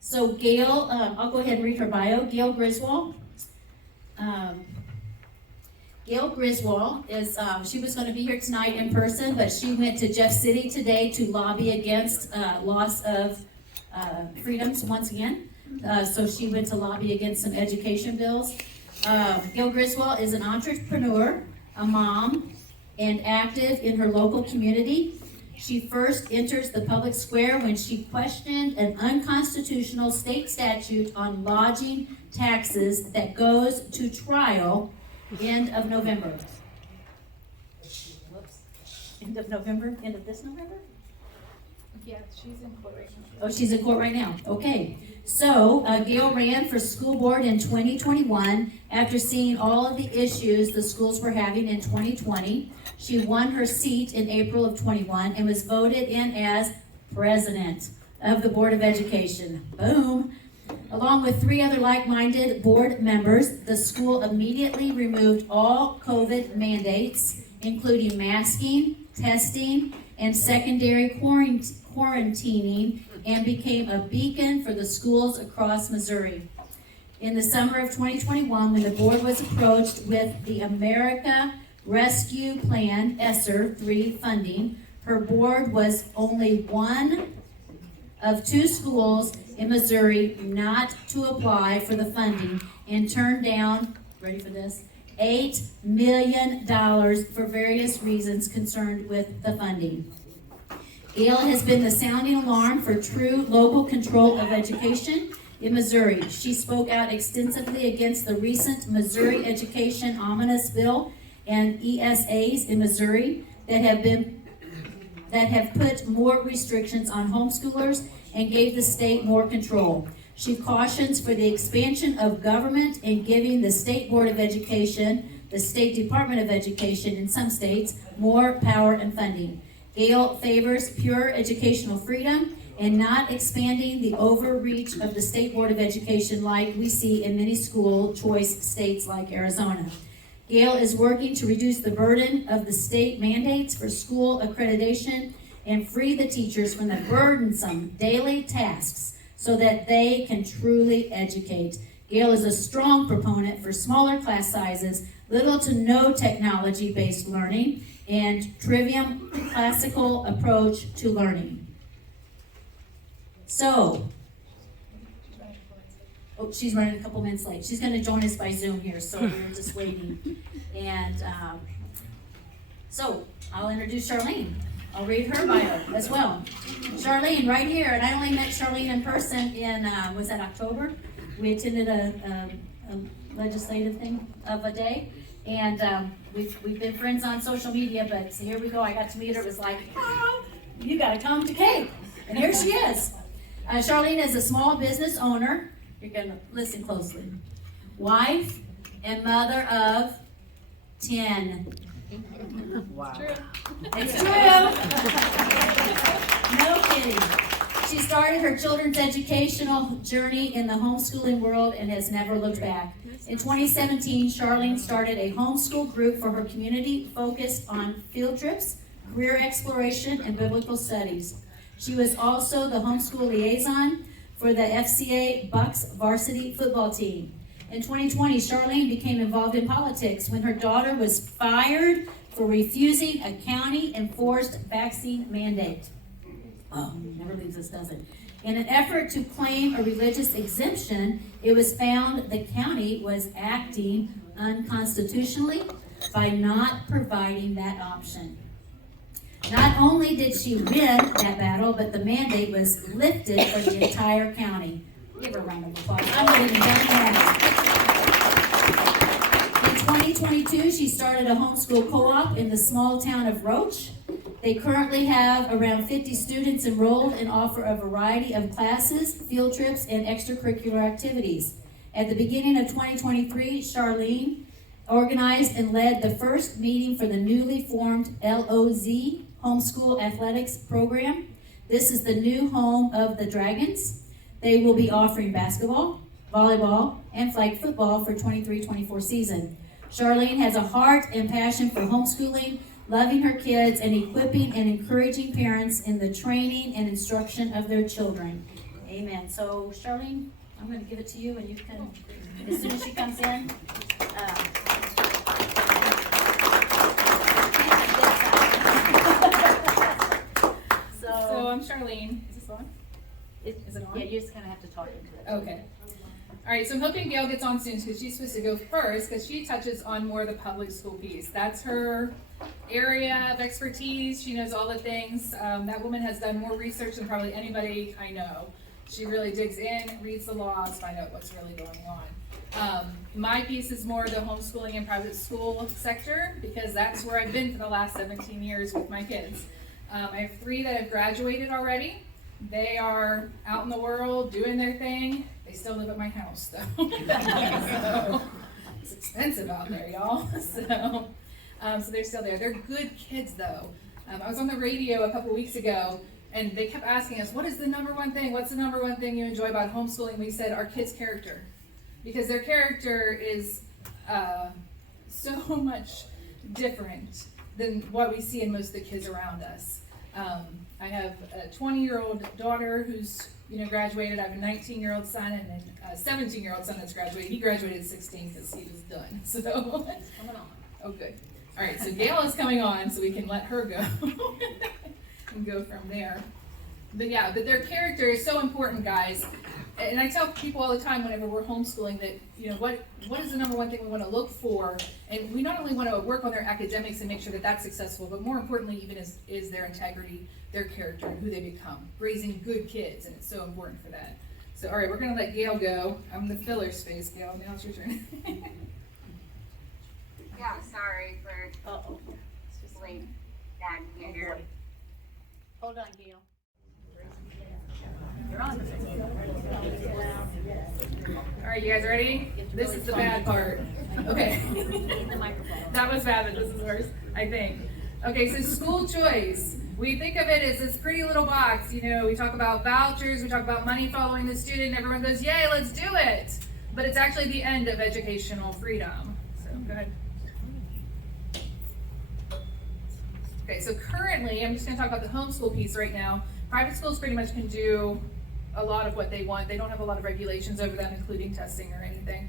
So Gail, I'll go ahead and read her bio. Gail Griswold. Gail Griswold is, she was going to be here tonight in person, but she went to Jeff City today to lobby against loss of freedoms once again. So she went to lobby against some education bills. Gail Griswold is an entrepreneur, a mom, and active in her local community. She first enters the public square when she questioned an unconstitutional state statute on lodging taxes that goes to trial end of November. Whoops. End of November? End of this November? Yeah, she's in court right now. Oh, she's in court right now. Okay. So, Gail ran for school board in 2021 after seeing all of the issues the schools were having in 2020. She won her seat in April of 21 and was voted in as president of the Board of Education. Boom. Along with 3 other like-minded board members, the school immediately removed all COVID mandates, including masking, testing, and secondary quarantining, and became a beacon for the schools across Missouri. In the summer of 2021, when the board was approached with the America Rescue Plan ESSER 3 funding, her board was only one of 2 schools in Missouri not to apply for the funding and turned down, ready for this, $8 million for various reasons concerned with the funding. Gail has been the sounding alarm for true local control of education in Missouri. She spoke out extensively against the recent Missouri Education Omnibus Bill and ESAs in Missouri that have put more restrictions on homeschoolers and gave the state more control. She cautions for the expansion of government and giving the State Board of Education, the State Department of Education in some states, more power and funding. Gail favors pure educational freedom and not expanding the overreach of the State Board of Education like we see in many school choice states like Arizona. Gail is working to reduce the burden of the state mandates for school accreditation and free the teachers from the burdensome daily tasks so that they can truly educate. Gail is a strong proponent for smaller class sizes, little to no technology-based learning, and trivium classical approach to learning. So, she's running a couple minutes late. She's going to join us by Zoom here, so we're just waiting. And so, I'll introduce Charlene. I'll read her bio as well. Charlene, right here, and I only met Charlene in person in, was that October? We attended a legislative thing of a day, and we've been friends on social media, but here we go. I got to meet her. It was like, oh, you got to come to Cape. And here she is. Charlene is a small business owner. You're going to listen closely. Wife and mother of 10. Wow. It's true. No kidding. She started her children's educational journey in the homeschooling world and has never looked back. In 2017, Charlene started a homeschool group for her community focused on field trips, career exploration, and biblical studies. She was also the homeschool liaison for the FCA Bucks varsity football team. In 2020, Charlene became involved in politics when her daughter was fired for refusing a county-enforced vaccine mandate. Oh, never leaves us, does it? In an effort to claim a religious exemption, it was found the county was acting unconstitutionally by not providing that option. Not only did she win that battle, but the mandate was lifted for the entire county. Give her a round of applause. I'm not even done that. In 2022, she started a homeschool co-op in the small town of Roach. They currently have around 50 students enrolled and offer a variety of classes, field trips, and extracurricular activities. At the beginning of 2023, Charlene organized and led the first meeting for the newly formed LOZ Homeschool Athletics Program. This is the new home of the Dragons. They will be offering basketball, volleyball, and flag football for 23-24 season. Charlene has a heart and passion for homeschooling, loving her kids, and equipping and encouraging parents in the training and instruction of their children. Amen. So Charlene, I'm gonna give it to you and you can, as soon as she comes in. So I'm Charlene. Is this on? Is it on? Yeah, you just kinda have to talk into it. Okay. All right, so I'm hoping Gail gets on soon because she's supposed to go first because she touches on more of the public school piece. That's her area of expertise. She knows all the things. That woman has done more research than probably anybody I know. She really digs in, reads the laws, find out what's really going on. My piece is more the homeschooling and private school sector because that's where I've been for the last 17 years with my kids. I have 3 that have graduated already. They are out in the world doing their thing. They still live at my house though. So, it's expensive out there, y'all. So they're still there. They're good kids though. I was on the radio a couple weeks ago and they kept asking us, what is the number one thing? What's the number one thing you enjoy about homeschooling? We said our kids' character. Because their character is so much different than what we see in most of the kids around us. I have a 20-year-old daughter who's graduated. I have a 19-year-old son and a 17-year-old son that's graduated. He graduated at 16 because he was done. So it's coming on. Oh, good. All right, so Gail is coming on, so we can let her go and go from there. But yeah, but their character is so important, guys. And I tell people all the time whenever we're homeschooling that, what is the number one thing we want to look for? And we not only want to work on their academics and make sure that that's successful, but more importantly even is their integrity, their character, and who they become. Raising good kids, and it's so important for that. So, all right, we're going to let Gail go. I'm the filler space, Gail. Now it's your turn. Yeah, sorry for late down here. Hold on, Gail. You're on. All right, you guys ready? This is the bad part. Okay. The microphone. That was bad, but this is worse, I think. Okay, so school choice. We think of it as this pretty little box. We talk about vouchers, we talk about money following the student, and everyone goes, yay, let's do it. But it's actually the end of educational freedom. So, go ahead. Okay, so currently, I'm just going to talk about the homeschool piece right now. Private schools pretty much can do a lot of what they want. They don't have a lot of regulations over them, including testing or anything.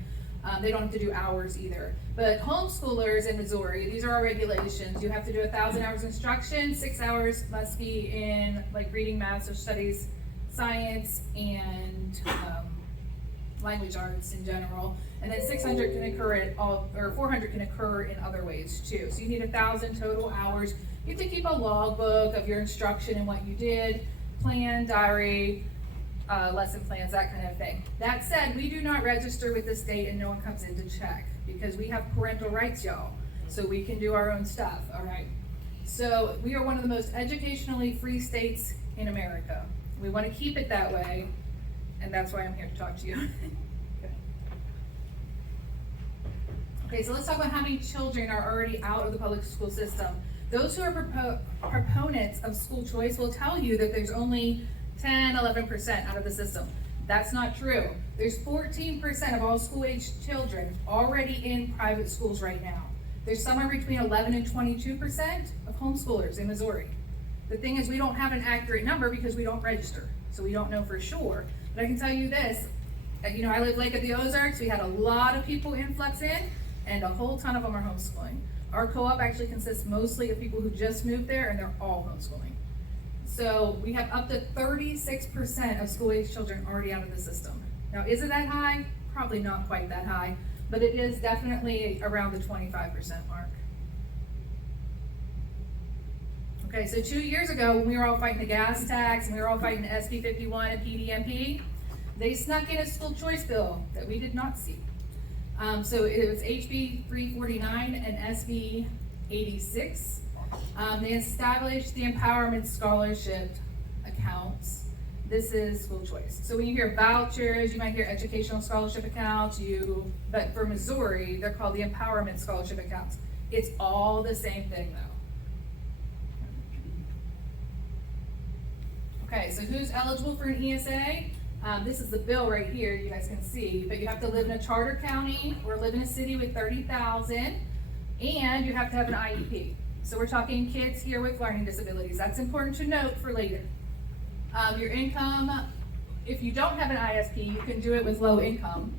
They don't have to do hours either. But homeschoolers in Missouri, these are our regulations. You have to do 1,000 hours instruction, 6 hours must be in reading, math, social studies, science, and language arts in general. And then 600 can occur or 400 can occur in other ways too. So you need 1,000 total hours. You have to keep a logbook of your instruction and what you did, plan, diary, lesson plans, that kind of thing. That said, we do not register with the state and no one comes in to check because we have parental rights, y'all. So we can do our own stuff, all right? So we are one of the most educationally free states in America. We want to keep it that way, and that's why I'm here to talk to you. Okay, so let's talk about how many children are already out of the public school system. Those who are proponents of school choice will tell you that there's only 10, 11% out of the system. That's not true. There's 14% of all school-aged children already in private schools right now. There's somewhere between 11 and 22% of homeschoolers in Missouri. The thing is, we don't have an accurate number because we don't register, so we don't know for sure. But I can tell you this, I live Lake of the Ozarks. We had a lot of people influx in, and a whole ton of them are homeschooling. Our co-op actually consists mostly of people who just moved there, and they're all homeschooling. So we have up to 36% of school-age children already out of the system. Now, is it that high? Probably not quite that high, but it is definitely around the 25% mark. Okay, so 2 years ago, when we were all fighting the gas tax, and we were all fighting the SB 51 and PDMP, they snuck in a school choice bill that we did not see. So it was HB 349 and SB 86. They established the empowerment scholarship accounts. This is school choice. So when you hear vouchers, you might hear educational scholarship accounts, but for Missouri, they're called the empowerment scholarship accounts. It's all the same thing though. Okay, so who's eligible for an ESA? This is the bill right here, you guys can see, but you have to live in a charter county or live in a city with 30,000, and you have to have an IEP. So we're talking kids here with learning disabilities. That's important to note for later. Your income if you don't have an ISP, you can do it with low income.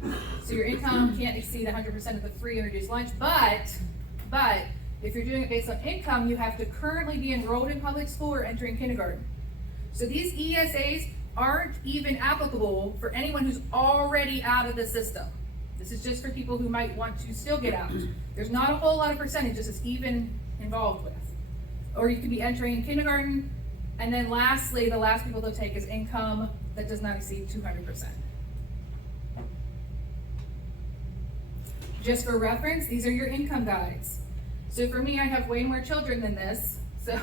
So your income can't exceed 100% of the free and reduced lunch, but if you're doing it based on income, you have to currently be enrolled in public school or entering kindergarten. So these ESAs aren't even applicable for anyone who's already out of the system. This is just for people who might want to still get out. There's not a whole lot of percentages it's even involved with. Or you could be entering kindergarten, and then lastly, the last people to take is income that does not exceed 200%. Just for reference, these are your income guides. So for me, I have way more children than this, so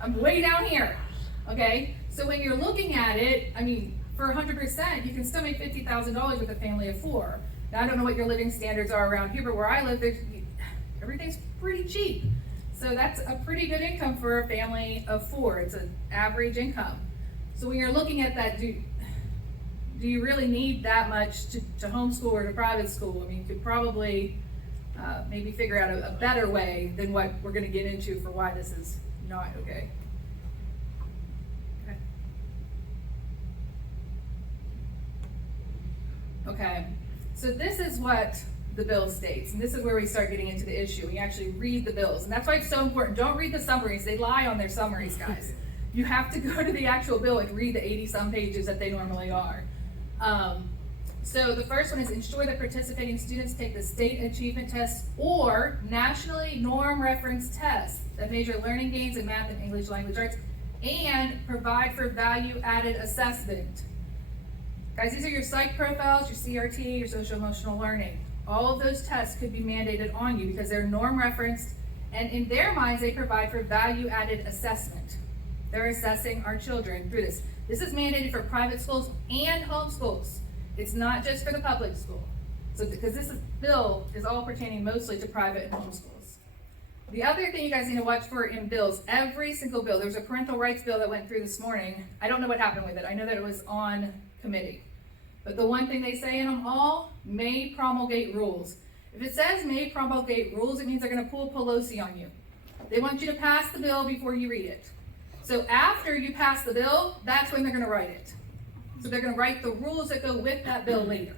I'm way down here, okay? So when you're looking at it, I mean, for 100%, you can still make $50,000 with a family of 4. Now, I don't know what your living standards are around here, but where I live, everything's pretty cheap. So that's a pretty good income for a family of 4. It's an average income. So when you're looking at that, do you really need that much to homeschool or to private school? I mean, you could probably maybe figure out a better way than what we're going to get into for why this is not okay. Okay, so this is what the bill states, and this is where we start getting into the issue. We actually read the bills, and that's why it's so important. Don't read the summaries. They lie on their summaries, guys. You have to go to the actual bill and read the 80-some pages that they normally are. So the first one is ensure that participating students take the state achievement test or nationally norm reference tests that measure learning gains in math and English language arts and provide for value-added assessment. Guys, these are your psych profiles, your CRT, your social emotional learning. All of those tests could be mandated on you because they're norm referenced, and in their minds, they provide for value-added assessment. They're assessing our children through this. This is mandated for private schools and homeschools. It's not just for the public school. So, because this bill is all pertaining mostly to private and homeschools. The other thing you guys need to watch for in bills, every single bill, there was a parental rights bill that went through this morning. I don't know what happened with it. I know that it was on committee. But the one thing they say in them all, may promulgate rules. If it says may promulgate rules, it means they're going to pull Pelosi on you. They want you to pass the bill before you read it. So after you pass the bill, that's when they're going to write it. So they're going to write the rules that go with that bill later,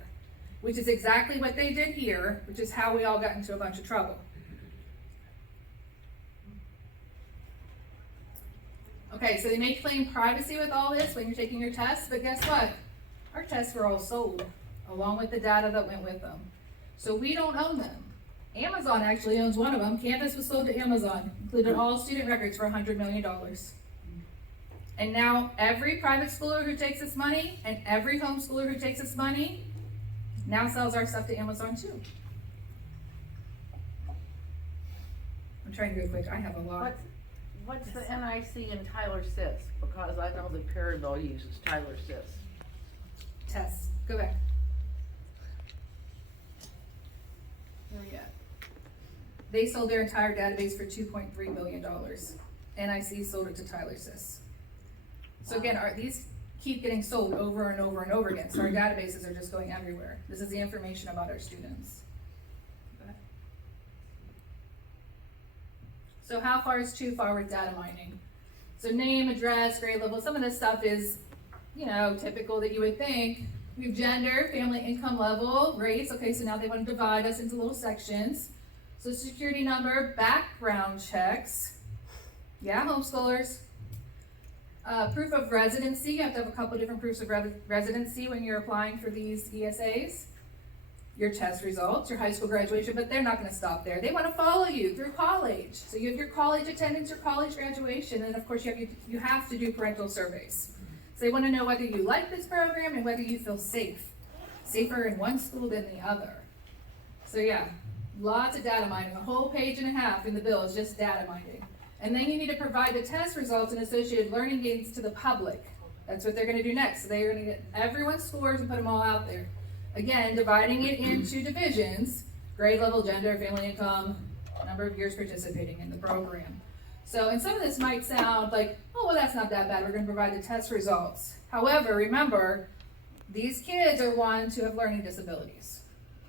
which is exactly what they did here, which is how we all got into a bunch of trouble. Okay, so they may claim privacy with all this when you're taking your tests, but guess what? Our tests were all sold, along with the data that went with them. So we don't own them. Amazon actually owns one of them. Canvas was sold to Amazon, included all student records for $100 million. And now every private schooler who takes this money and every homeschooler who takes this money now sells our stuff to Amazon too. I'm trying to go quick. I have a lot. What's the NIC in Tyler Sis? Because I know that Perryville uses Tyler Sis. Tests. Go back. Where are we at? They sold their entire database for $2.3 billion. NIC sold it to Tyler Sis. So again, these keep getting sold over and over and over again. So our databases are just going everywhere. This is the information about our students. So how far is too far with data mining? So name, address, grade level, some of this stuff is, typical that you would think. We have gender, family income level, race. Okay, so now they want to divide us into little sections. So security number, background checks. Yeah, homeschoolers. Proof of residency. You have to have a couple different proofs of residency when you're applying for these ESAs. Your test results, your high school graduation, but they're not going to stop there. They want to follow you through college. So you have your college attendance, your college graduation, and of course you have to do parental surveys. So they want to know whether you like this program and whether you feel safe. Safer in one school than the other. So yeah, lots of data mining. A whole page and a half in the bill is just data mining. And then you need to provide the test results and associated learning gains to the public. That's what they're going to do next. So they're going to get everyone's scores and put them all out there. Again, dividing it into divisions, grade level, gender, family income, number of years participating in the program. So, and some of this might sound like, oh, well, that's not that bad. We're going to provide the test results. However, remember, these kids are ones who have learning disabilities,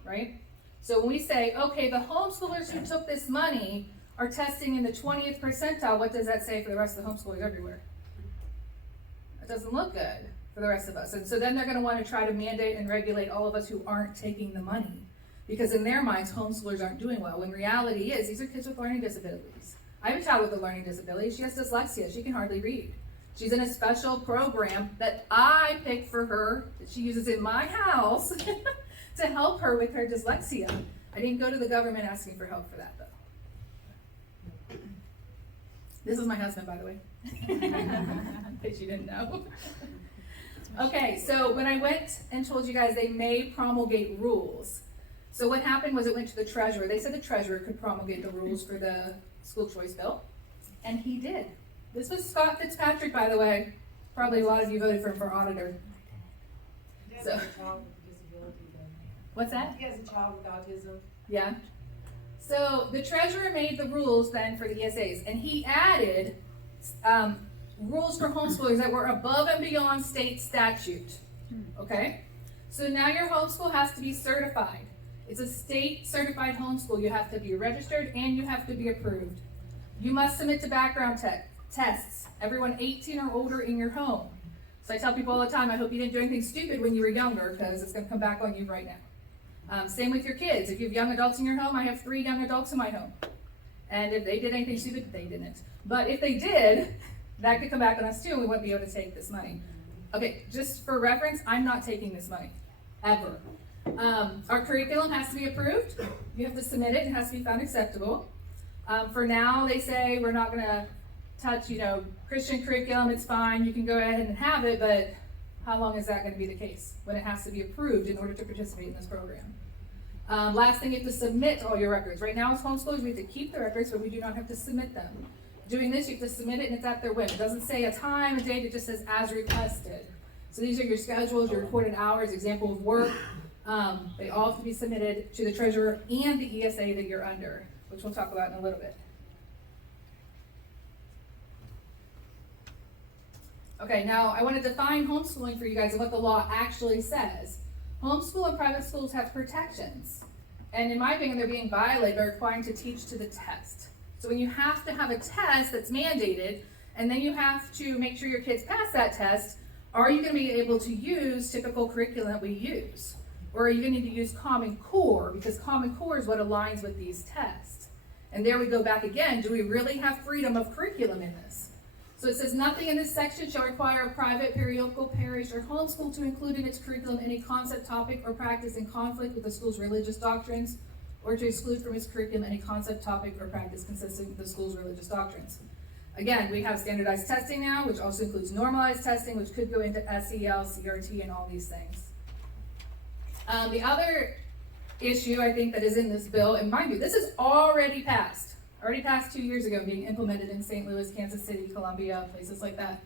right? So when we say, okay, the homeschoolers who took this money are testing in the 20th percentile, what does that say for the rest of the homeschoolers everywhere? That doesn't look good. for the rest of us. And so then they're gonna wanna try to mandate and regulate all of us who aren't taking the money. Because in their minds, homeschoolers aren't doing well, when reality is, these are kids with learning disabilities. I have a child with a learning disability, she has dyslexia, she can hardly read. She's in a special program that I picked for her, that she uses in my house, to help her with her dyslexia. I didn't go to the government asking for help for that, though. This is my husband, by the way. In case you didn't know. Okay, so when I went and told you guys they may promulgate rules, so what happened was it went to the treasurer. They said the treasurer could promulgate the rules for the school choice bill, and he did. This was Scott Fitzpatrick, by the way. Probably a lot of you voted for him for auditor. He has So- a child with a disability then. What's that? He has a child with autism. Yeah. So the treasurer made the rules then for the ESAs, and he added rules for homeschoolers that were above and beyond state statute. Okay? So now your homeschool has to be certified. It's a state certified homeschool. You have to be registered and you have to be approved. You must submit to background tests. Everyone 18 or older in your home. So I tell people all the time, I hope you didn't do anything stupid when you were younger, because it's going to come back on you right now. Same with your kids. If you have young adults in your home, I have 3 young adults in my home. And if they did anything stupid, they didn't. But if they did, that could come back on us too, and we wouldn't be able to take this money. Okay, just for reference, I'm not taking this money, ever. Our curriculum has to be approved. You have to submit it. It has to be found acceptable. For now, they say we're not going to touch, Christian curriculum. It's fine. You can go ahead and have it, but how long is that going to be the case when it has to be approved in order to participate in this program? Last thing, you have to submit all your records. Right now, as homeschoolers, we have to keep the records, but we do not have to submit them. Doing this, you have to submit it, and it's at their whim. It doesn't say a time, a date. It just says as requested. So these are your schedules, your recorded hours, example of work. They all have to be submitted to the treasurer and the ESA that you're under, which we'll talk about in a little bit. Okay, now I want to define homeschooling for you guys and what the law actually says. Homeschool and private schools have protections. And in my opinion, they're being violated by requiring to teach to the test. So when you have to have a test that's mandated, and then you have to make sure your kids pass that test, are you going to be able to use typical curriculum that we use? Or are you going to need to use Common Core? Because Common Core is what aligns with these tests. And there we go back again. Do we really have freedom of curriculum in this? So it says, nothing in this section shall require a private, parochial, parish, or homeschool to include in its curriculum any concept, topic, or practice in conflict with the school's religious doctrines, or to exclude from its curriculum any concept, topic, or practice consistent with the school's religious doctrines. Again, we have standardized testing now, which also includes normalized testing, which could go into SEL, CRT, and all these things. The other issue I think that is in this bill, and mind you, this is already passed 2 years ago, being implemented in St. Louis, Kansas City, Columbia, places like that.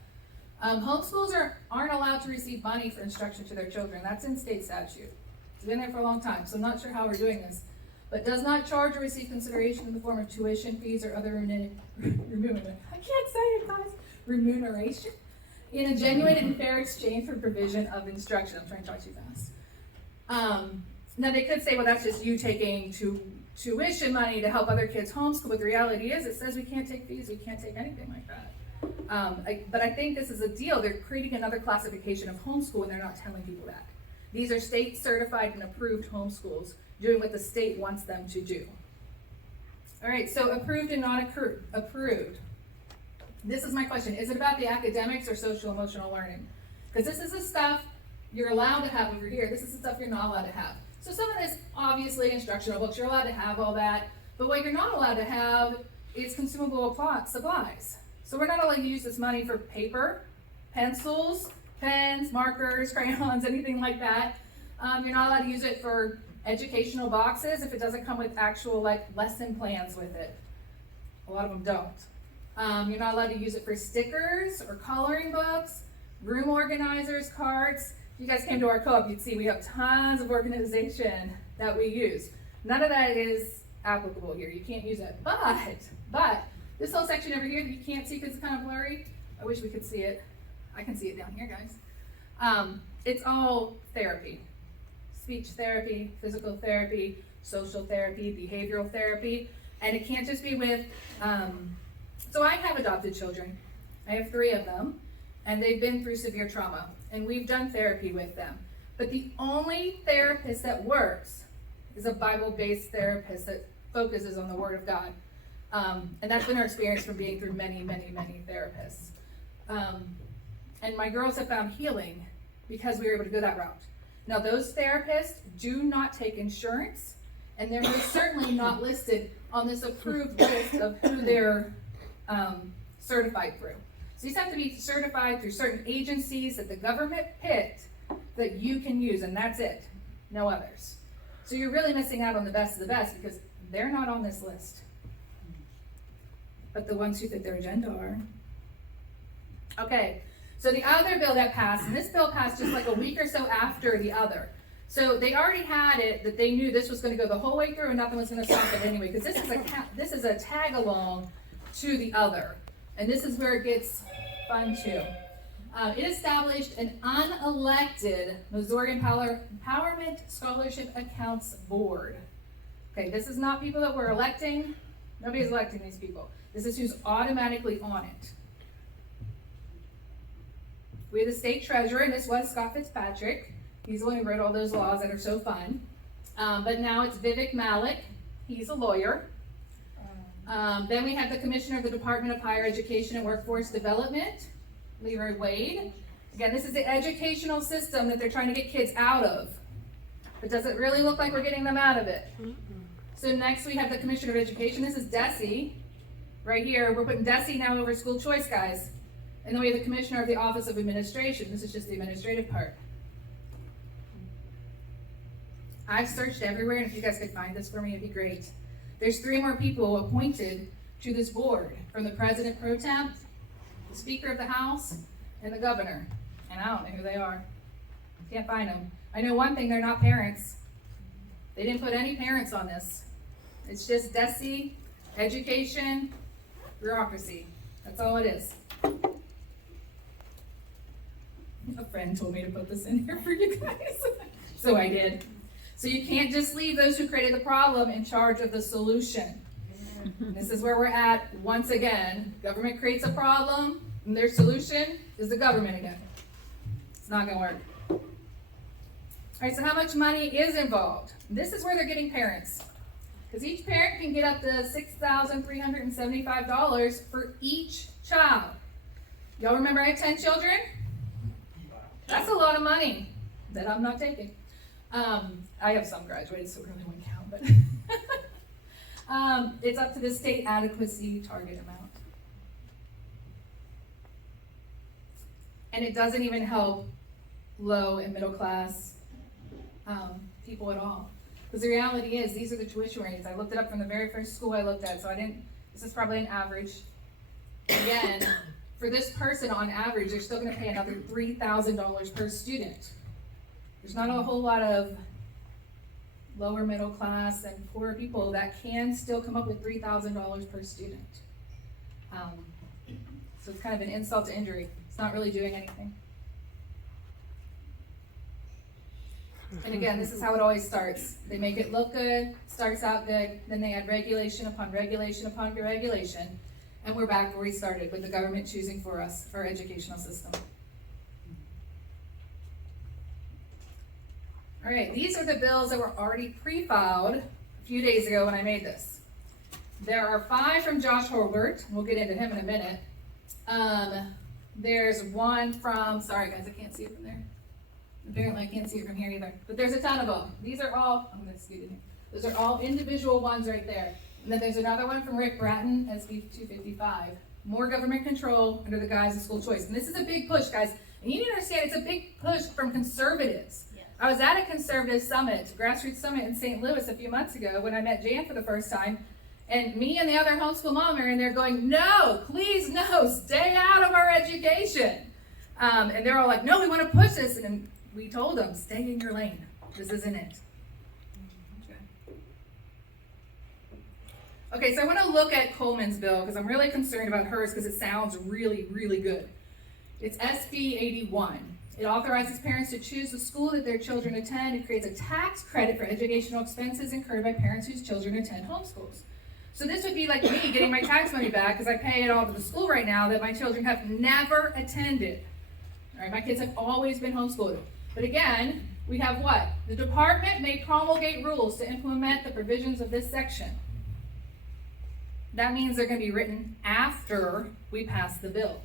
Homeschoolers aren't allowed to receive money for instruction to their children. That's in state statute. It's been there for a long time, so I'm not sure how we're doing this. But does not charge or receive consideration in the form of tuition, fees, or other remuneration in a genuine and fair exchange for provision of instruction. I'm trying to talk too fast. Now they could say, well, that's just you taking tuition money to help other kids homeschool, but the reality is it says we can't take fees, we can't take anything like that. But I think this is a deal. They're creating another classification of homeschool and they're not telling people that. These are state certified and approved homeschools doing what the state wants them to do. All right, so approved and not approved. This is my question. Is it about the academics or social emotional learning? Because this is the stuff you're allowed to have over here. This is the stuff you're not allowed to have. So some of this, obviously, instructional books, you're allowed to have all that. But what you're not allowed to have is consumable supplies. So we're not allowed to use this money for paper, pencils, pens, markers, crayons, anything like that. You're not allowed to use it for educational boxes if it doesn't come with actual lesson plans with it. A lot of them don't. You're not allowed to use it for stickers or coloring books, room organizers, cards. If you guys came to our co-op, you'd see we have tons of organization that we use. None of that is applicable here. You can't use it. But this whole section over here that you can't see because it's kind of blurry, I wish we could see it. I can see it down here, guys. It's all therapy. Speech therapy, physical therapy, social therapy, behavioral therapy. And it can't just be with, so I have adopted children. I have 3 of them. and they've been through severe trauma, and we've done therapy with them. But the only therapist that works is a Bible-based therapist that focuses on the Word of God. And that's been our experience from being through many, many, many therapists. And my girls have found healing because we were able to go that route. Now, those therapists do not take insurance, and they're most certainly not listed on this approved list of who they're certified through. So these have to be certified through certain agencies that the government picked that you can use, and that's it, no others. So you're really missing out on the best of the best because they're not on this list. But the ones who fit their agenda are. Okay, so the other bill that passed, and this bill passed just like a week or so after the other. So they already had it that they knew this was going to go the whole way through and nothing was going to stop it anyway, because this is a tag along to the other. And this is where it gets fun too. It established an unelected Missouri Empowerment Scholarship Accounts Board. Okay, this is not people that we're electing. Nobody's electing these people. This is who's automatically on it. We have the state treasurer, and this was Scott Fitzpatrick. He's the one who wrote all those laws that are so fun. But now it's Vivek Malik. He's a lawyer. Then we have the commissioner of the Department of Higher Education and Workforce Development, Leroy Wade. Again, this is the educational system that they're trying to get kids out of. But does it really look like we're getting them out of it? So next we have the commissioner of education. This is Desi. Right here, we're putting Desi now over school choice, guys. And then we have the commissioner of the Office of Administration. This is just the administrative part. I've searched everywhere, and if you guys could find this for me, it'd be great. There's 3 more people appointed to this board, from the president pro tem, the speaker of the house, and the governor. And I don't know who they are. Can't find them. I know one thing, they're not parents. They didn't put any parents on this. It's just Desi, education, bureaucracy. That's all it is. A friend told me to put this in here for you guys. So I did. So you can't just leave those who created the problem in charge of the solution. This is where we're at once again. Government creates a problem, and their solution is the government again. It's not going to work. All right, so how much money is involved? This is where they're getting parents. Because each parent can get up to $6,375 for each child. Y'all remember I have 10 children? That's a lot of money that I'm not taking. I have some graduated, so it really wouldn't count, but it's up to the state adequacy target amount. And it doesn't even help low and middle class people at all. Because the reality is, these are the tuition rates. I looked it up from the very first school I looked at, so this is probably an average. Again, for this person on average, they're still going to pay another $3,000 per student. There's not a whole lot of lower middle class and poorer people that can still come up with $3,000 per student. So it's kind of an insult to injury. It's not really doing anything. And again, this is how it always starts. They make it look good, starts out good, then they add regulation upon regulation upon regulation, and we're back where we started, with the government choosing for us, our educational system. All right, these are the bills that were already pre-filed a few days ago when I made this. There are 5 from Josh Horvath. We'll get into him in a minute. There's one from, sorry guys, I can't see it from there. Apparently I can't see it from here either. But there's a ton of them. These are all, I'm going to scoot in here. Those are all individual ones right there. And then there's another one from Rick Bratton, SB 255. More government control under the guise of school choice. And this is a big push, guys. And you need to understand, it's a big push from conservatives. Yes. I was at a conservative summit, grassroots summit in St. Louis a few months ago when I met Jan for the first time. And me and the other homeschool mom are in there going, no, please no, stay out of our education. And they're all like, no, we want to push this. And we told them, stay in your lane. This isn't it. Okay, so I want to look at Coleman's bill because I'm really concerned about hers because it sounds really, really good. It's SB 81. It authorizes parents to choose the school that their children attend. It creates a tax credit for educational expenses incurred by parents whose children attend homeschools. So this would be like me getting my tax money back because I pay it all to the school right now that my children have never attended. All right, my kids have always been homeschooled. But again, we have what? The department may promulgate rules to implement the provisions of this section. That means they're going to be written after we pass the bill.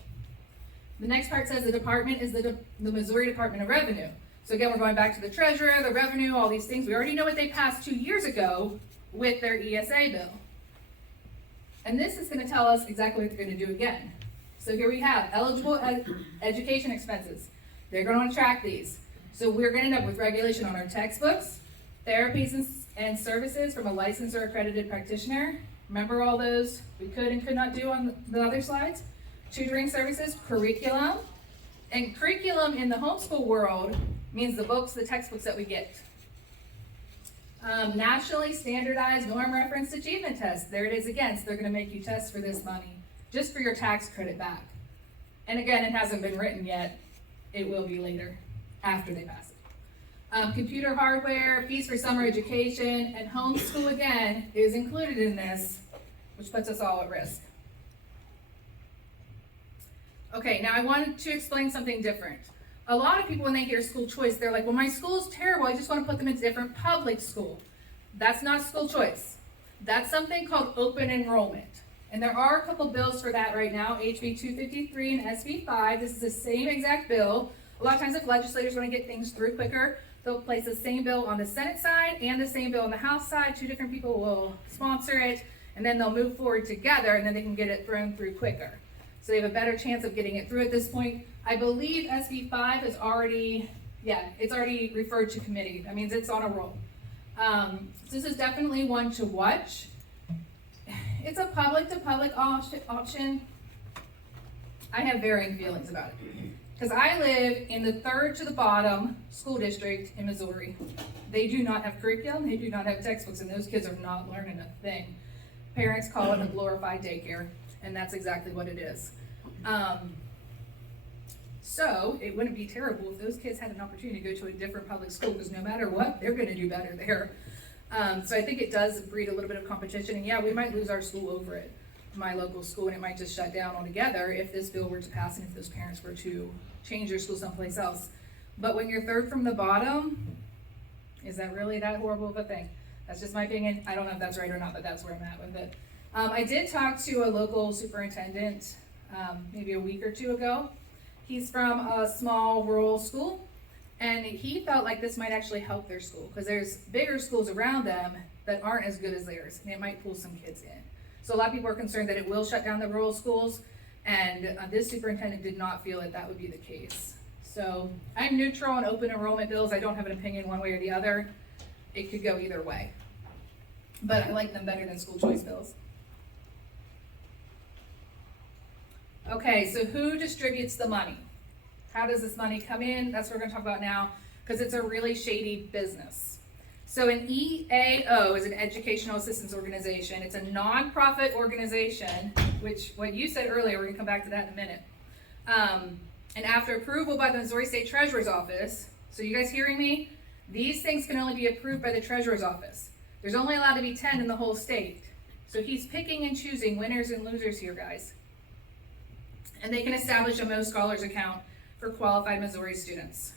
The next part says the department is the Missouri Department of Revenue. So again, we're going back to the treasurer, the revenue, all these things. We already know what they passed 2 years ago with their ESA bill. And this is going to tell us exactly what they're going to do again. So here we have eligible education expenses. They're going to track these. So we're going to end up with regulation on our textbooks, therapies and services from a licensed or accredited practitioner. Remember all those we could and could not do on the other slides? Tutoring services, curriculum. And curriculum in the homeschool world means the books, the textbooks that we get. Nationally standardized norm reference achievement tests. There it is again. So they're going to make you test for this money just for your tax credit back. And again, it hasn't been written yet. It will be later after they pass it. Computer hardware, fees for summer education, and homeschool again is included in this, which puts us all at risk. Okay, now I wanted to explain something different. A lot of people, when they hear school choice, they're like, well, my school's terrible. I just want to put them in a different public school. That's not school choice. That's something called open enrollment. And there are a couple bills for that right now, HB 253 and SB 5. This is the same exact bill. A lot of times if legislators want to get things through quicker, they'll place the same bill on the Senate side and the same bill on the House side. Two different people will sponsor it, and then they'll move forward together, and then they can get it thrown through quicker. So they have a better chance of getting it through at this point. I believe SB 5 is already, it's already referred to committee. That means it's on a roll. So this is definitely one to watch. It's a public-to-public option. I have varying feelings about it. Because I live in the third to the bottom school district in Missouri. They do not have curriculum, they do not have textbooks, and those kids are not learning a thing. Parents call it a glorified daycare, and that's exactly what it is. So it wouldn't be terrible if those kids had an opportunity to go to a different public school, because no matter what, they're going to do better there. So I think it does breed a little bit of competition, and yeah, we might lose our school over it, my local school, and it might just shut down altogether if this bill were to pass and if those parents were to change their school someplace else. But when you're third from the bottom, is that really that horrible of a thing? That's just my opinion. I don't know if that's right or not, but that's where I'm at with it. I did talk to a local superintendent maybe a week or two ago. He's from a small rural school, and he felt like this might actually help their school because there's bigger schools around them that aren't as good as theirs, and it might pull some kids in. So a lot of people are concerned that it will shut down the rural schools, and this superintendent did not feel that that would be the case. So I'm neutral on open enrollment bills. I don't have an opinion one way or the other. It could go either way, but I like them better than school choice bills. Okay, so who distributes the money? How does this money come in? That's what we're going to talk about now, because it's a really shady business. So an EAO is an educational assistance organization. It's a nonprofit organization, which what you said earlier, we're going to come back to that in a minute. And after approval by the Missouri State Treasurer's Office, so you guys hearing me? These things can only be approved by the Treasurer's Office. There's only allowed to be 10 in the whole state. So he's picking and choosing winners and losers here, guys. And they can establish a Mo Scholars account for qualified Missouri students.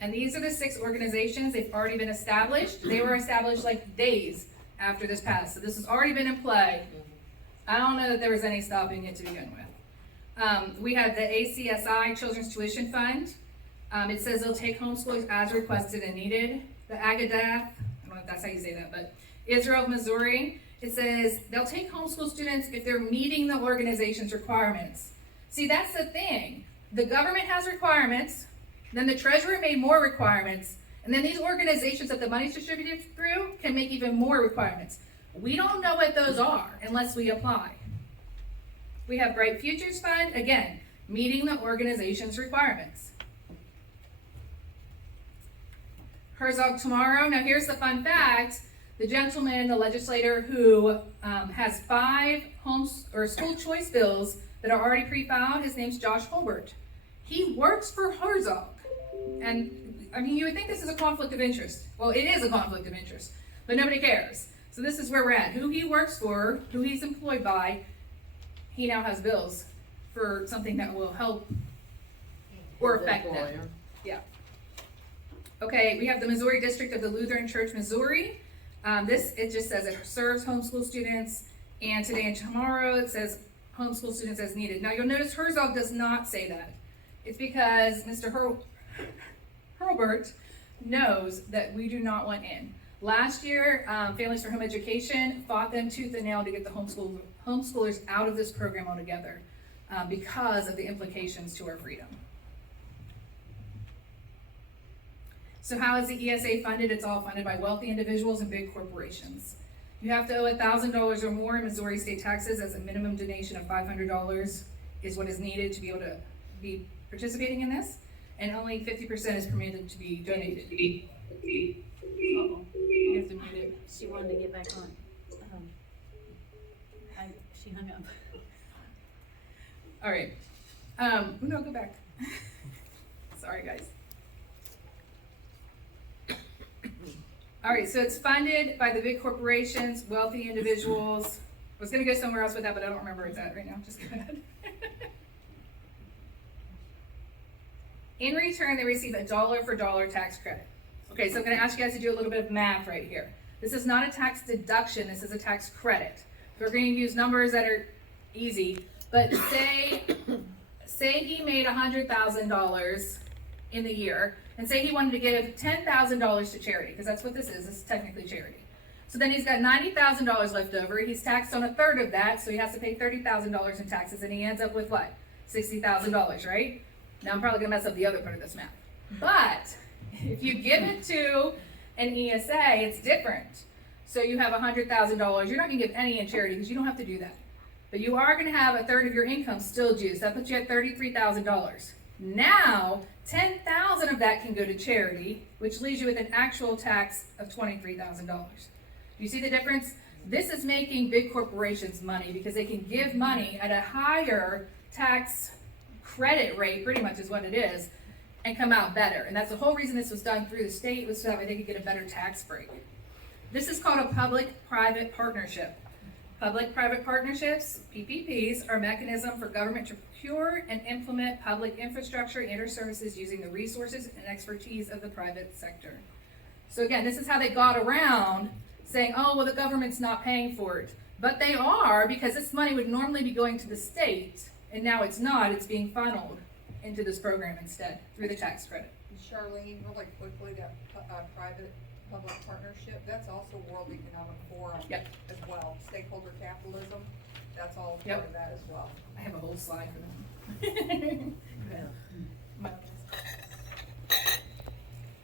And these are the 6 organizations. They've already been established. They were established like days after this passed. So this has already been in play. I don't know that there was any stopping it to begin with. We have the ACSI, Children's Tuition Fund. It says they'll take homeschoolers as requested and needed. The Agadath, I don't know if that's how you say that, but Israel of Missouri. It says they'll take homeschool students if they're meeting the organization's requirements. See, that's the thing. The government has requirements, then the treasurer made more requirements, and then these organizations that the money's distributed through can make even more requirements. We don't know what those are unless we apply. We have Bright Futures Fund, again, meeting the organization's requirements. Herzog Tomorrow, now here's the fun fact. The gentleman, the legislator who has 5 school choice bills that are already pre-filed, his name's Josh Holbert. He works for Herzog. And I mean, you would think this is a conflict of interest. Well, it is a conflict of interest, but nobody cares. So this is where we're at. Who he works for, who he's employed by, he now has bills for something that will help or affect them. Employer. Okay, we have the Missouri District of the Lutheran Church, Missouri. It just says it serves homeschool students, and today and tomorrow it says homeschool students as needed. Now you'll notice Herzog does not say that. It's because Mr. Hurlbert knows that we do not want in. Last year, Families for Home Education fought them tooth and nail to get the homeschoolers out of this program altogether because of the implications to our freedom. So how is the ESA funded? It's all funded by wealthy individuals and big corporations. You have to owe $1,000 or more in Missouri state taxes as a minimum donation of $500 is what is needed to be able to be participating in this, and only 50% is permitted to be donated. Uh-oh. You have to mute it. She wanted to get back on. She hung up. All right. No, go back. Sorry, guys. All right, so it's funded by the big corporations, wealthy individuals. I was gonna go somewhere else with that, but I don't remember where it's at right now. Just go ahead. In return, they receive a dollar for dollar tax credit. Okay, so I'm gonna ask you guys to do a little bit of math right here. This is not a tax deduction, this is a tax credit. We're gonna use numbers that are easy, but say he made $100,000 in the year, and say he wanted to give $10,000 to charity, because that's what this is technically charity. So then he's got $90,000 left over, he's taxed on a third of that, so he has to pay $30,000 in taxes, and he ends up with what? $60,000, right? Now I'm probably gonna mess up the other part of this math. But if you give it to an ESA, it's different. So you have $100,000, you're not gonna give any in charity because you don't have to do that. But you are gonna have a third of your income still due, so that puts you at $33,000. Now, $10,000 of that can go to charity, which leaves you with an actual tax of $23,000. Do you see the difference? This is making big corporations money because they can give money at a higher tax credit rate, pretty much is what it is, and come out better. And that's the whole reason this was done through the state, was so that way they could get a better tax break. This is called a public-private partnership. Public-private partnerships, PPPs, are a mechanism for government to procure and implement public infrastructure and or services using the resources and expertise of the private sector. So again, this is how they got around saying, oh, well, the government's not paying for it. But they are, because this money would normally be going to the state, and now it's not, it's being funneled into this program instead, through the tax credit. Charlene, really quickly, that private-public partnership, that's also World Economic Forum Yep. as well. Stakeholder capitalism, that's all Yep. part of that as well. I have a whole slide for them. My-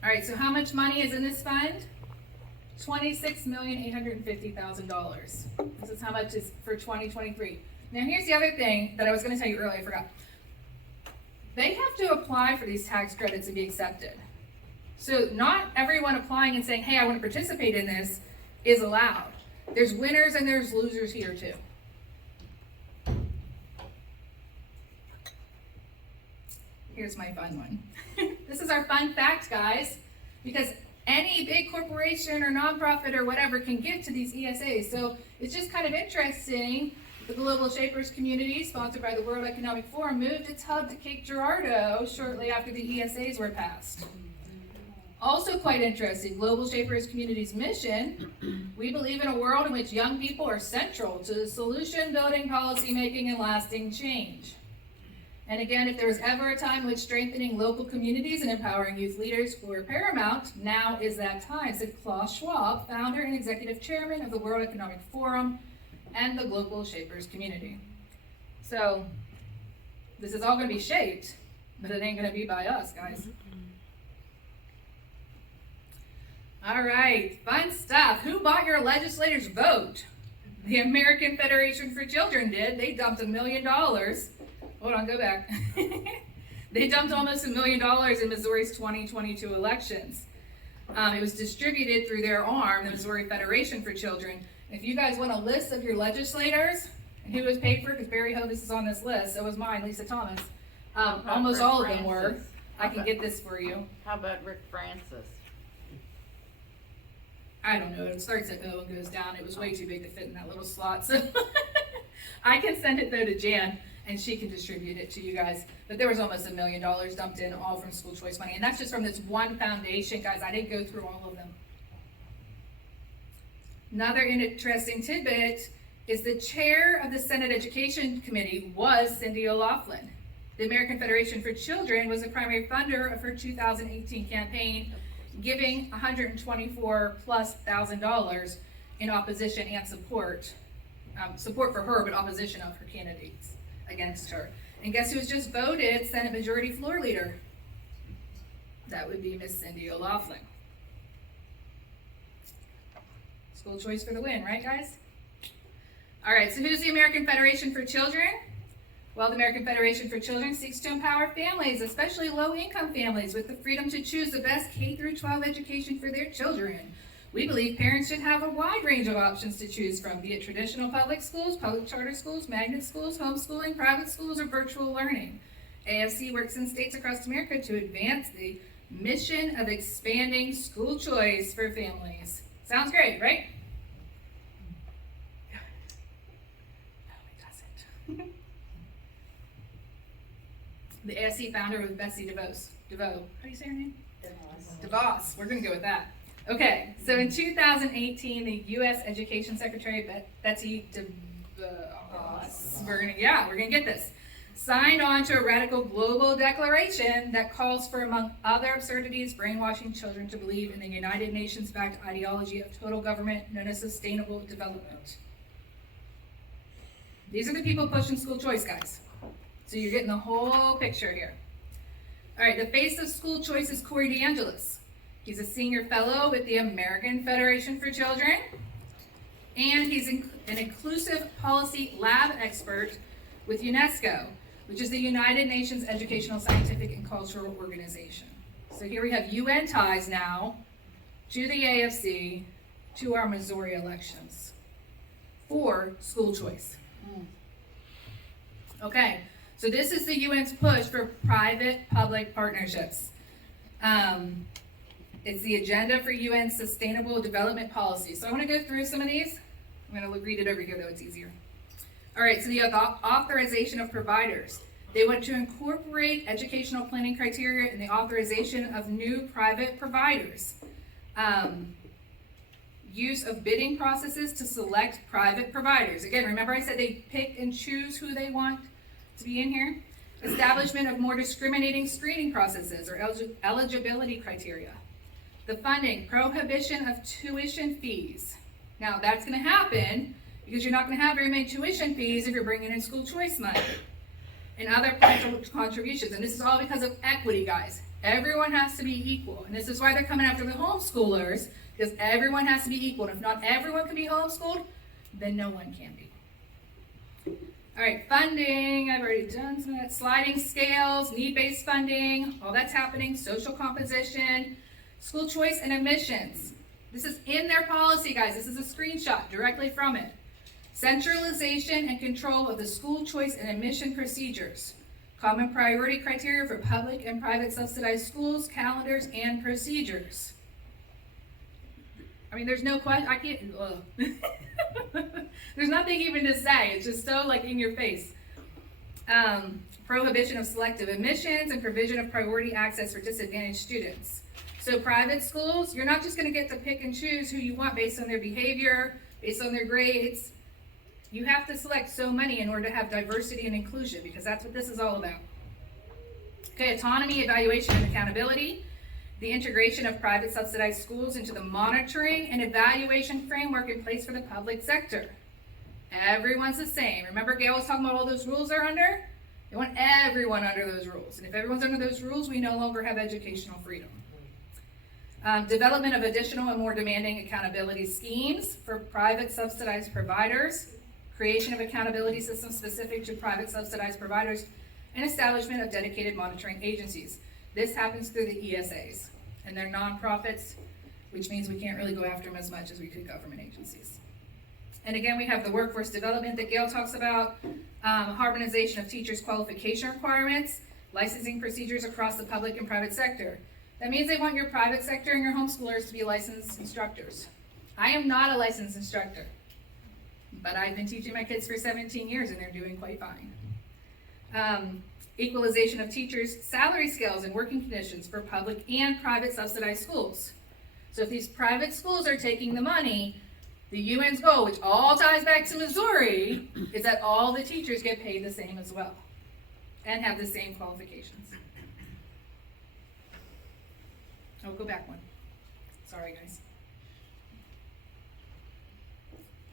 All right, so how much money is in this fund? $26,850,000. This is how much is for 2023. Now here's the other thing that I was gonna tell you earlier, I forgot. They have to apply for these tax credits to be accepted. So not everyone applying and saying, hey, I wanna participate in this is allowed. There's winners and there's losers here too. Here's my fun one. This is our fun fact, guys, because any big corporation or nonprofit or whatever can give to these ESAs. So it's just kind of interesting. The Global Shapers community, sponsored by the World Economic Forum, moved its hub to Cape Girardeau shortly after the ESAs were passed. Also quite interesting, Global Shapers community's mission: we believe in a world in which young people are central to solution building, policy making, and lasting change. And again, if there was ever a time in which strengthening local communities and empowering youth leaders were paramount, now is that time, said Klaus Schwab, founder and executive chairman of the World Economic Forum and the Global Shapers community. So, this is all gonna be shaped, but it ain't gonna be by us, guys. All right, fun stuff. Who bought your legislators' vote? The American Federation for Children did. They dumped $1 million. Hold on, go back. They dumped almost $1 million in Missouri's 2022 elections. It was distributed through their arm, the Missouri Federation for Children. If you guys want a list of your legislators and who was paid for, because Barry Hovis is on this list, so was mine, Lisa Thomas. Almost Rick all of them were. Francis? I can get this for you. How about Rick Francis? I don't know, it starts at O and goes down. It was way too big to fit in that little slot, so. I can send it though to Jan, and she can distribute it to you guys. But there was almost $1 million dumped in, all from school choice money, and that's just from this one foundation, guys. I didn't go through all of them. Another interesting tidbit is the chair of the Senate Education Committee was Cindy O'Loughlin. The American Federation for Children was the primary funder of her 2018 campaign, giving $124,000+ in opposition and support for her, but opposition of her candidates against her. And guess who was just voted Senate Majority Floor Leader? That would be Miss Cindy O'Loughlin. School choice for the win, right, guys? All right, so who's the American Federation for Children? Well, the American Federation for Children seeks to empower families, especially low-income families, with the freedom to choose the best K-12 education for their children. We believe parents should have a wide range of options to choose from, be it traditional public schools, public charter schools, magnet schools, homeschooling, private schools, or virtual learning. AFC works in states across America to advance the mission of expanding school choice for families. Sounds great, right? No, it doesn't. The AFC founder was Betsy DeVos. How do you say her name? DeVos. We're going to go with that. Okay, so in 2018, the U.S. Education Secretary, Betsy DeVos, we're going to get this, signed on to a radical global declaration that calls for, among other absurdities, brainwashing children to believe in the United Nations-backed ideology of total government known as sustainable development. These are the people pushing school choice, guys. So you're getting the whole picture here. All right, the face of school choice is Corey DeAngelis. He's a senior fellow with the American Federation for Children, and he's an inclusive policy lab expert with UNESCO, which is the United Nations Educational, Scientific, and Cultural Organization. So here we have UN ties now to the AFC, to our Missouri elections for school choice. Okay. So this is the UN's push for private-public partnerships. It's the agenda for UN's Sustainable Development Policy. So I want to go through some of these. I'm going to read it over here, though it's easier. All right, so the authorization of providers. They want to incorporate educational planning criteria in the authorization of new private providers. Use of bidding processes to select private providers. Again, remember I said they pick and choose who they want to be in here. Establishment of more discriminating screening processes or eligibility criteria. The funding, prohibition of tuition fees. Now that's going to happen because you're not going to have very many tuition fees if you're bringing in school choice money and other potential contributions. And this is all because of equity, guys. Everyone has to be equal. And this is why they're coming after the homeschoolers, because everyone has to be equal. And if not everyone can be homeschooled, then no one can be. All right, funding, I've already done some of that. Sliding scales, need-based funding, all that's happening. Social composition, school choice and admissions. This is in their policy, guys. This is a screenshot directly from it. Centralization and control of the school choice and admission procedures. Common priority criteria for public and private subsidized schools, calendars, and procedures. I mean, there's no question, I can't, there's nothing even to say. It's just so like in your face. Prohibition of selective admissions and provision of priority access for disadvantaged students. So private schools, you're not just going to get to pick and choose who you want based on their behavior, based on their grades. You have to select so many in order to have diversity and inclusion, because that's what this is all about. Okay, autonomy, evaluation, and accountability. The integration of private subsidized schools into the monitoring and evaluation framework in place for the public sector. Everyone's the same. Remember Gail was talking about all those rules they're under? They want everyone under those rules. And if everyone's under those rules, we no longer have educational freedom. Development of additional and more demanding accountability schemes for private subsidized providers. Creation of accountability systems specific to private subsidized providers. And establishment of dedicated monitoring agencies. This happens through the ESAs, and they're nonprofits, which means we can't really go after them as much as we could government agencies. And again, we have the workforce development that Gail talks about, harmonization of teachers' qualification requirements, licensing procedures across the public and private sector. That means they want your private sector and your homeschoolers to be licensed instructors. I am not a licensed instructor. but I've been teaching my kids for 17 years and they're doing quite fine. Equalization of teachers' salary scales and working conditions for public and private subsidized schools. So if these private schools are taking the money, the UN's goal, which all ties back to Missouri, is that all the teachers get paid the same as well and have the same qualifications. Oh, go back one. Sorry, guys.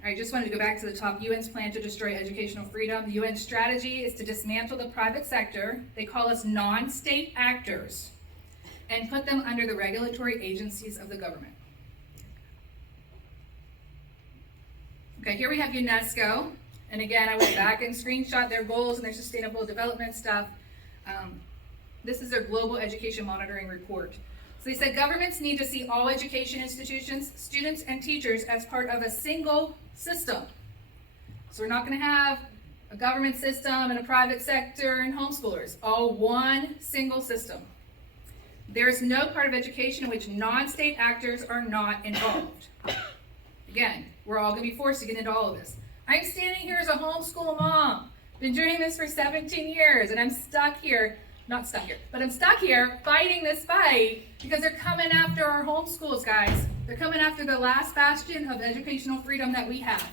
All right, just wanted to go back to the top. UN's plan to destroy educational freedom. The UN strategy is to dismantle the private sector. They call us non-state actors and put them under the regulatory agencies of the government. Okay, here we have UNESCO. And again, I went back and screenshot their goals and their sustainable development stuff. This is their global education monitoring report. So they said governments need to see all education institutions, students, and teachers as part of a single system. So we're not going to have a government system and a private sector and homeschoolers, all one single system. There is no part of education in which non-state actors are not involved. Again, we're all going to be forced to get into all of this. I'm standing here as a homeschool mom, been doing this for 17 years, and I'm stuck here. Not stuck here, but I'm stuck here fighting this fight because they're coming after our homeschools, guys. They're coming after the last bastion of educational freedom that we have.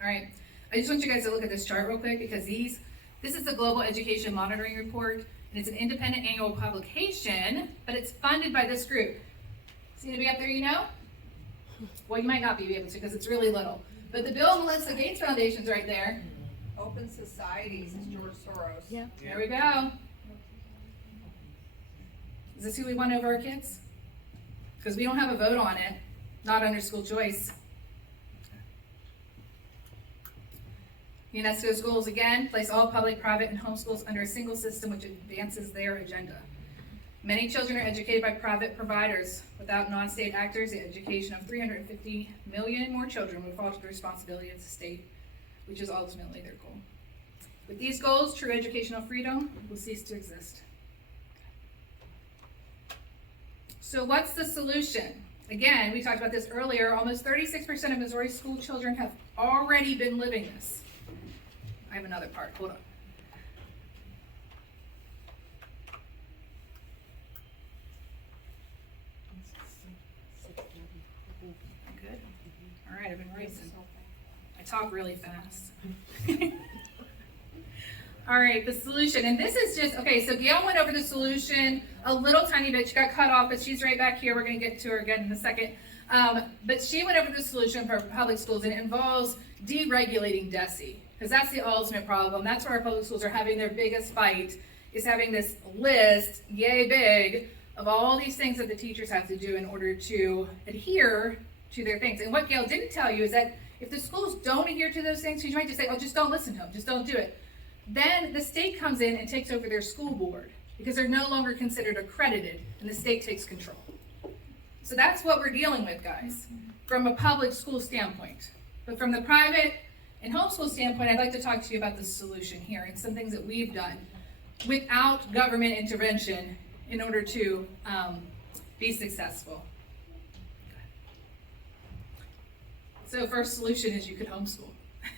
All right, I just want you guys to look at this chart real quick because this is the Global Education Monitoring Report, and it's an independent annual publication, but it's funded by this group. See it be up there, you know? Well, you might not be able to because it's really little. But the Bill and Melinda Gates Foundation's right there. Open Societies is George Soros. Yeah. There we go. Is this who we want over our kids? Because we don't have a vote on it, not under school choice. UNESCO's goals again, place all public, private, and homeschools under a single system which advances their agenda. Many children are educated by private providers. Without non-state actors, the education of 350 million more children would fall to the responsibility of the state, which is ultimately their goal. With these goals, true educational freedom will cease to exist. So what's the solution? Again, we talked about this earlier, almost 36% of Missouri school children have already been living this. I have another part, hold on. Good? All right, I've been racing. I talk really fast. All right, the solution, and this is just, okay, so Gail went over the solution a little tiny bit. She got cut off, but she's right back here. We're going to get to her again in a second. But she went over the solution for public schools, and it involves deregulating DESE, because that's the ultimate problem. That's where our public schools are having their biggest fight, is having this list, yay big, of all these things that the teachers have to do in order to adhere to their things. And what Gail didn't tell you is that if the schools don't adhere to those things, she might just say, oh, just don't listen to them, just don't do it. Then the state comes in and takes over their school board because they're no longer considered accredited and the state takes control. So that's what we're dealing with, guys, from a public school standpoint. But from the private and homeschool standpoint, I'd like to talk to you about the solution here and some things that we've done without government intervention in order to be successful. So first solution is you could homeschool.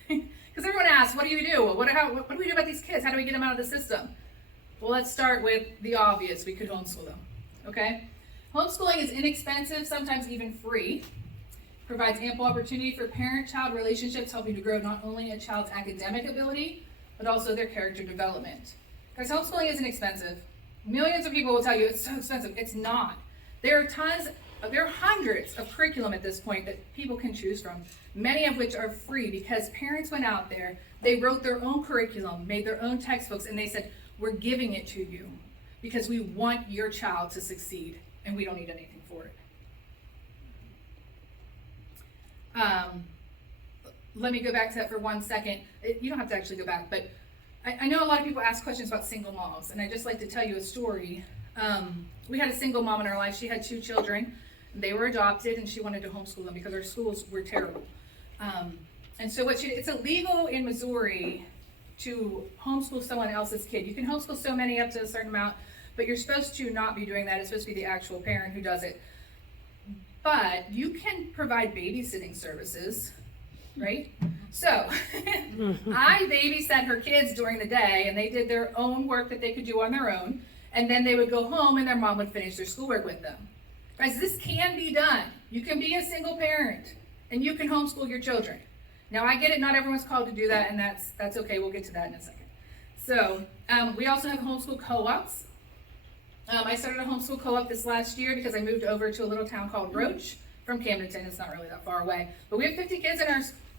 Because everyone asks, what do you do? What do we do about these kids? How do we get them out of the system? Well, let's start with the obvious. We could homeschool them, okay? Homeschooling is inexpensive, sometimes even free. Provides ample opportunity for parent-child relationships, helping to grow not only a child's academic ability, but also their character development. Because homeschooling isn't expensive. Millions of people will tell you it's so expensive. It's not. There are hundreds of curriculum at this point that people can choose from, many of which are free because parents went out there, they wrote their own curriculum, made their own textbooks, and they said, we're giving it to you because we want your child to succeed and we don't need anything for it. Let me go back to that for 1 second. You don't have to actually go back, but I know a lot of people ask questions about single moms, and I'd just like to tell you a story. We had a single mom in our life. She had 2 children. They were adopted, and she wanted to homeschool them because our schools were terrible. And so it's illegal in Missouri to homeschool someone else's kid. You can homeschool so many up to a certain amount, but you're supposed to not be doing that. It's supposed to be the actual parent who does it. but you can provide babysitting services, right? So I babysat her kids during the day, and they did their own work that they could do on their own, and then they would go home and their mom would finish their schoolwork with them. Guys, this can be done. You can be a single parent and you can homeschool your children. Now I get it, not everyone's called to do that, and that's okay. We'll get to that in a second. So we also have homeschool co-ops. I started a homeschool co-op this last year because I moved over to a little town called Roach from Camdenton. It's not really that far away, but we have 50 kids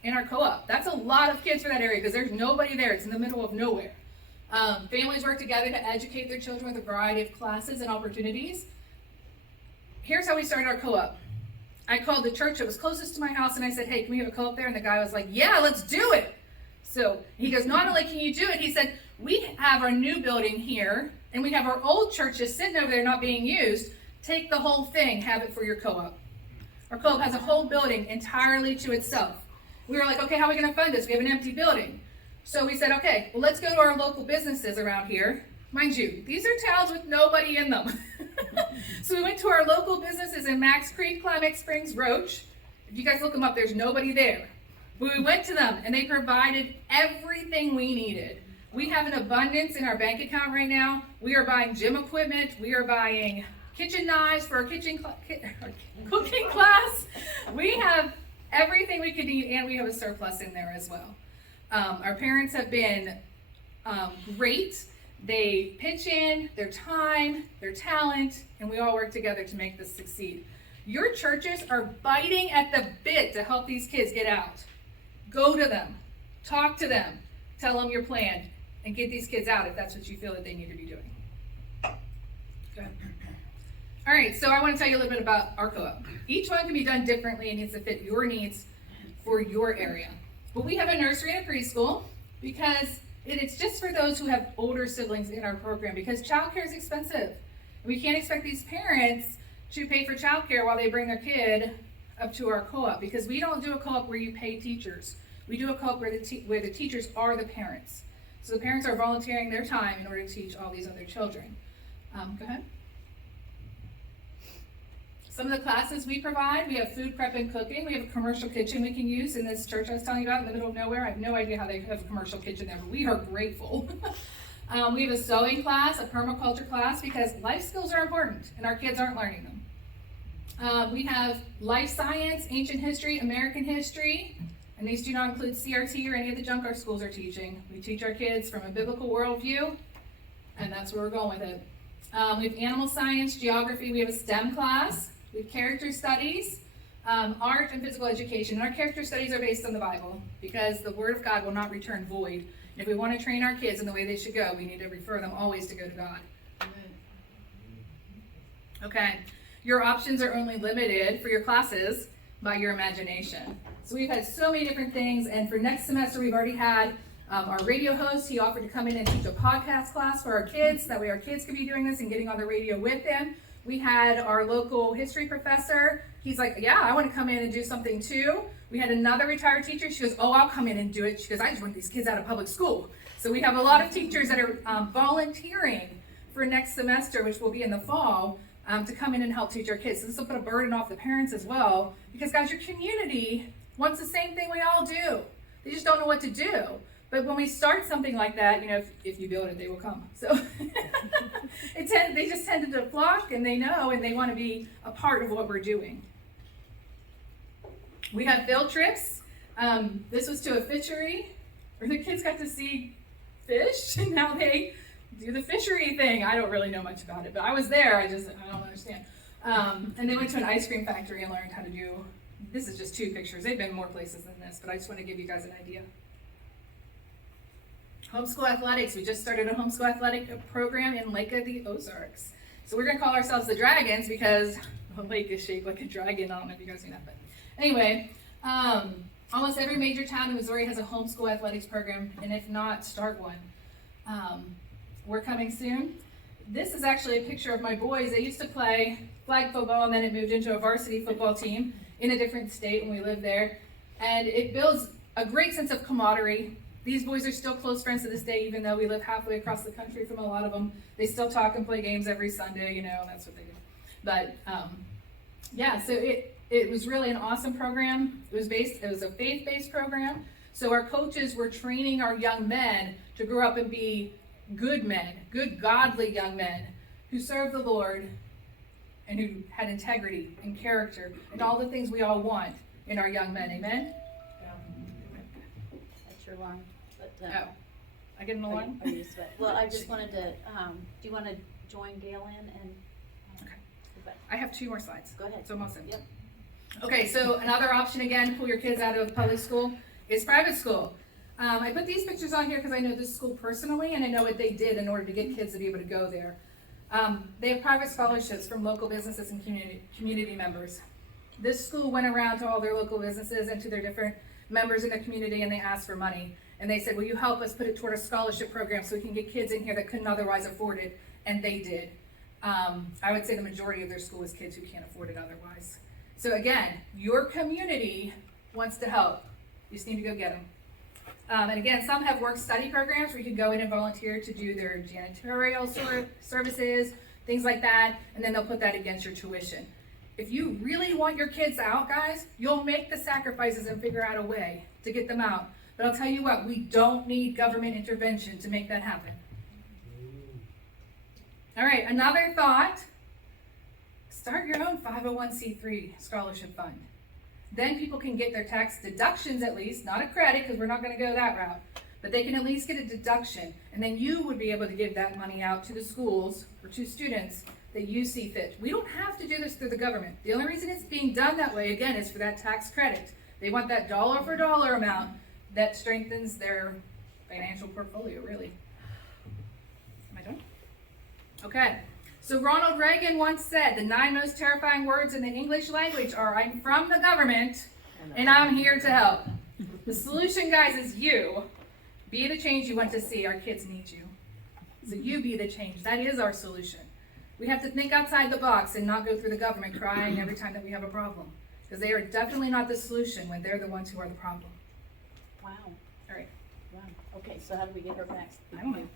in our co-op. That's a lot of kids for that area because there's nobody there. It's in the middle of nowhere. Families work together to educate their children with a variety of classes and opportunities. Here's how we started our co-op. I called the church that was closest to my house and I said, hey, can we have a co-op there? And the guy was like, yeah, let's do it. So he goes, not only can you do it, he said, we have our new building here and we have our old church just sitting over there not being used. Take the whole thing, have it for your co-op. Our co-op has a whole building entirely to itself. We were like, okay, how are we going to fund this? We have an empty building. So we said, okay, well, let's go to our local businesses around here. Mind you, these are towns with nobody in them. So we went to our local businesses in Max Creek, Climax Springs, Roach. If you guys look them up, there's nobody there. But we went to them and they provided everything we needed. We have an abundance in our bank account right now. We are buying gym equipment. We are buying kitchen knives for our cooking class. We have everything we could need, and we have a surplus in there as well. Our parents have been great. They pitch in their time, their talent, and we all work together to make this succeed. Your churches are biting at the bit to help these kids get out. Go to them, talk to them, tell them your plan, and get these kids out if that's what you feel that they need to be doing. Go ahead. All right, so I want to tell you a little bit about our co-op. Each one can be done differently and needs to fit your needs for your area. But we have a nursery and a preschool because it's just for those who have older siblings in our program because childcare is expensive. We can't expect these parents to pay for childcare while they bring their kid up to our co-op because we don't do a co-op where you pay teachers. We do a co-op where the teachers are the parents. So the parents are volunteering their time in order to teach all these other children. Go ahead. Some of the classes we provide, we have food prep and cooking. We have a commercial kitchen we can use in this church I was telling you about in the middle of nowhere. I have no idea how they have a commercial kitchen there, but we are grateful. We have a sewing class, a permaculture class, because life skills are important and our kids aren't learning them. We have life science, ancient history, American history, and these do not include CRT or any of the junk our schools are teaching. We teach our kids from a biblical worldview, and that's where we're going with it. We have animal science, geography, we have a STEM class. We have character studies, art, and physical education. And our character studies are based on the Bible because the Word of God will not return void. And if we want to train our kids in the way they should go, we need to refer them always to go to God. Okay, your options are only limited for your classes by your imagination. So we've had so many different things, and for next semester we've already had our radio host. He offered to come in and teach a podcast class for our kids. That way our kids could be doing this and getting on the radio with them. We had our local history professor. He's like, yeah, I want to come in and do something too. We had another retired teacher. She goes, oh, I'll come in and do it. She goes, I just want these kids out of public school. So we have a lot of teachers that are volunteering for next semester, which will be in the fall, to come in and help teach our kids. So this will put a burden off the parents as well. Because guys, your community wants the same thing we all do. They just don't know what to do. But when we start something like that, if you build it, they will come. So they just tended to flock, and they know, and they want to be a part of what we're doing. We have field trips. This was to a fishery where the kids got to see fish, and now they do the fishery thing. I don't really know much about it, but I was there. I don't understand. And they went to an ice cream factory and learned how to do. This is just 2 pictures. They've been more places than this, but I just want to give you guys an idea. Homeschool athletics. We just started a homeschool athletic program in Lake of the Ozarks. So we're going to call ourselves the Dragons because the lake is shaped like a dragon. I don't know if you guys knew that, but anyway, almost every major town in Missouri has a homeschool athletics program, and if not, start one. We're coming soon. This is actually a picture of my boys. They used to play flag football, and then it moved into a varsity football team in a different state when we lived there, and it builds a great sense of camaraderie. These boys are still close friends to this day, even though we live halfway across the country from a lot of them. They still talk and play games every Sunday, and that's what they do. But Yeah, so it was really an awesome program. It was a faith-based program. So our coaches were training our young men to grow up and be good men, good godly young men who served the Lord and who had integrity and character and all the things we all want in our young men. Amen? That's your line. But, Oh, I get an alarm? Are you sweat? Well, I just wanted to, do you want to join Gail in and? Okay. but- I have 2 more slides. Go ahead. So I'm almost in. Yep. Okay, so another option again to pull your kids out of public school is private school. I put these pictures on here because I know this school personally and I know what they did in order to get kids to be able to go there. They have private scholarships from local businesses and community members. This school went around to all their local businesses and to their different members in their community and they asked for money. And they said, will you help us put it toward a scholarship program so we can get kids in here that couldn't otherwise afford it? And they did. I would say the majority of their school is kids who can't afford it otherwise. So again, your community wants to help. You just need to go get them. And again, some have work-study programs where you can go in and volunteer to do their janitorial services, things like that, and then they'll put that against your tuition. If you really want your kids out, guys, you'll make the sacrifices and figure out a way to get them out. But I'll tell you what, we don't need government intervention to make that happen. All right, another thought. Start your own 501c3 scholarship fund. Then people can get their tax deductions at least, not a credit because we're not going to go that route, but they can at least get a deduction. And then you would be able to give that money out to the schools or to students that you see fit. We don't have to do this through the government. The only reason it's being done that way, again, is for that tax credit. They want that dollar for dollar amount that strengthens their financial portfolio, really. Am I done? Okay. So Ronald Reagan once said, the 9 most terrifying words in the English language are, I'm from the government, and I'm here to help. The solution, guys, is you. Be the change you want to see. Our kids need you. So you be the change. That is our solution. We have to think outside the box and not go through the government crying every time that we have a problem. Because they are definitely not the solution when they're the ones who are the problem. Wow. All right. Wow. Okay, so how do we get her back? I don't know.